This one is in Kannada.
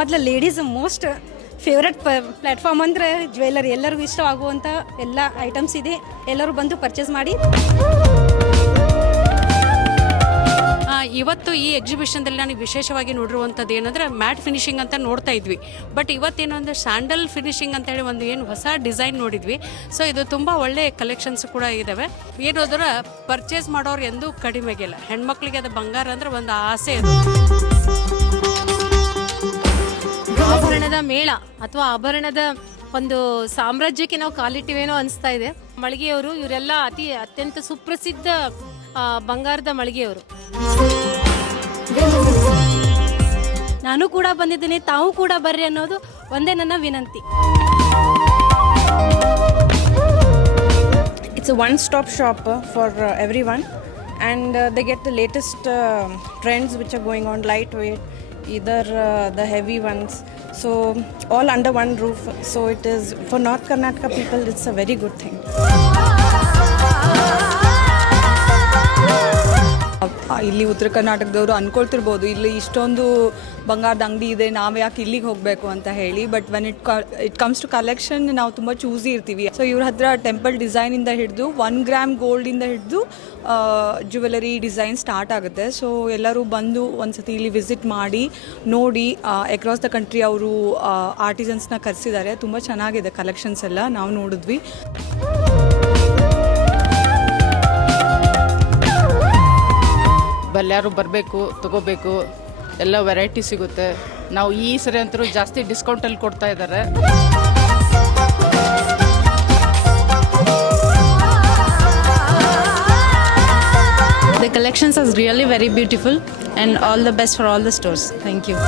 ಮೊದಲು ಲೇಡೀಸ್ ಮೋಸ್ಟ್ ಫೇವ್ರೆಟ್ ಪ್ಲ್ಯಾಟ್ಫಾರ್ಮ್ ಅಂದರೆ ಜ್ಯುವೆಲ್ಲರಿ. ಎಲ್ಲರಿಗೂ ಇಷ್ಟವಾಗುವಂಥ ಎಲ್ಲ ಐಟಮ್ಸ್ ಇದೆ. ಎಲ್ಲರೂ ಬಂದು ಪರ್ಚೇಸ್ ಮಾಡಿ. ಇವತ್ತು ಈ ಎಕ್ಸಿಬಿಷನ್ದಲ್ಲಿ ನನಗೆ ವಿಶೇಷವಾಗಿ ನೋಡಿರುವಂಥದ್ದು ಏನಂದರೆ ಮ್ಯಾಟ್ ಫಿನಿಶಿಂಗ್ ಅಂತ ನೋಡ್ತಾ ಇದ್ವಿ. ಬಟ್ ಇವತ್ತೇನು ಅಂದರೆ ಸ್ಯಾಂಡಲ್ ಫಿನಿಶಿಂಗ್ ಅಂತೇಳಿ ಒಂದು ಏನು ಹೊಸ ಡಿಸೈನ್ ನೋಡಿದ್ವಿ. ಸೊ ಇದು ತುಂಬ ಒಳ್ಳೆ ಕಲೆಕ್ಷನ್ಸ್ ಕೂಡ ಇದ್ದಾವೆ. ಏನೋದ್ರೆ ಪರ್ಚೇಸ್ ಮಾಡೋರು ಎಂದೂ ಕಡಿಮೆಗಿಲ್ಲ. ಹೆಣ್ಮಕ್ಳಿಗೆ ಅದು ಬಂಗಾರ ಅಂದರೆ ಒಂದು ಆಸೆ ಅದು. ಆಭರಣದ ಮೇಳ ಅಥವಾ ಆಭರಣದ ಒಂದು ಸಾಮ್ರಾಜ್ಯಕ್ಕೆ ನಾವು ಕಾಲಿಟ್ಟಿವೇನೋ ಅನಿಸ್ತಾ ಇದೆ. ಮಳಿಗೆಯವರು ಇವರೆಲ್ಲ ಅತ್ಯಂತ ಸುಪ್ರಸಿದ್ಧ ಬಂಗಾರದ ಮಳಿಗೆಯವರು. ನಾನು ಕೂಡ ಬಂದಿದ್ದೀನಿ, ತಾವು ಕೂಡ ಬರ್ರಿ ಅನ್ನೋದು ಒಂದೇ ನನ್ನ ವಿನಂತಿ. It's a one-stop shop for everyone, and they get the latest trends which are going on, lightweight, either the heavy ones. So all under one roof. So it is for North Karnataka people. It's a very good thing. ಇಲ್ಲಿ ಉತ್ತರ ಕರ್ನಾಟಕದವರು ಅಂದ್ಕೊಳ್ತಿರ್ಬೋದು ಇಲ್ಲಿ ಇಷ್ಟೊಂದು ಬಂಗಾರದ ಅಂಗಡಿ ಇದೆ, ನಾವು ಯಾಕೆ ಇಲ್ಲಿಗೆ ಹೋಗಬೇಕು ಅಂತ ಹೇಳಿ. But when it comes to collection ನಾವು ತುಂಬ ಚೂಸಿ ಇರ್ತೀವಿ. ಸೊ ಇವ್ರ ಹತ್ರ ಟೆಂಪಲ್ ಡಿಸೈನಿಂದ ಹಿಡಿದು 1 ಗ್ರಾಮ್ ಗೋಲ್ಡಿಂದ ಹಿಡಿದು ಜ್ಯುವೆಲರಿ ಡಿಸೈನ್ ಸ್ಟಾರ್ಟ್ ಆಗುತ್ತೆ. ಸೊ ಎಲ್ಲರೂ ಬಂದು ಒಂದ್ಸತಿ ಇಲ್ಲಿ ವಿಸಿಟ್ ಮಾಡಿ ನೋಡಿ. ಅಕ್ರಾಸ್ ದ ಕಂಟ್ರಿ ಅವರು ಆರ್ಟಿಸನ್ಸ್ನ ಕರೆಸಿದ್ದಾರೆ. ತುಂಬ ಚೆನ್ನಾಗಿದೆ ಕಲೆಕ್ಷನ್ಸ್ ಎಲ್ಲ ನಾವು ನೋಡಿದ್ವಿ. ಎಲ್ಲರೂ ಬರಬೇಕು, ತಗೋಬೇಕು, ಎಲ್ಲ ವೆರೈಟಿ ಸಿಗುತ್ತೆ. ನಾವು ಈ ಸರಿ ಅಂತರೂ ಜಾಸ್ತಿ ಡಿಸ್ಕೌಂಟಲ್ಲಿ ಕೊಡ್ತಾ ಇದ್ದಾರೆ. The collections are really very beautiful and all the best for all the stores. Thank you.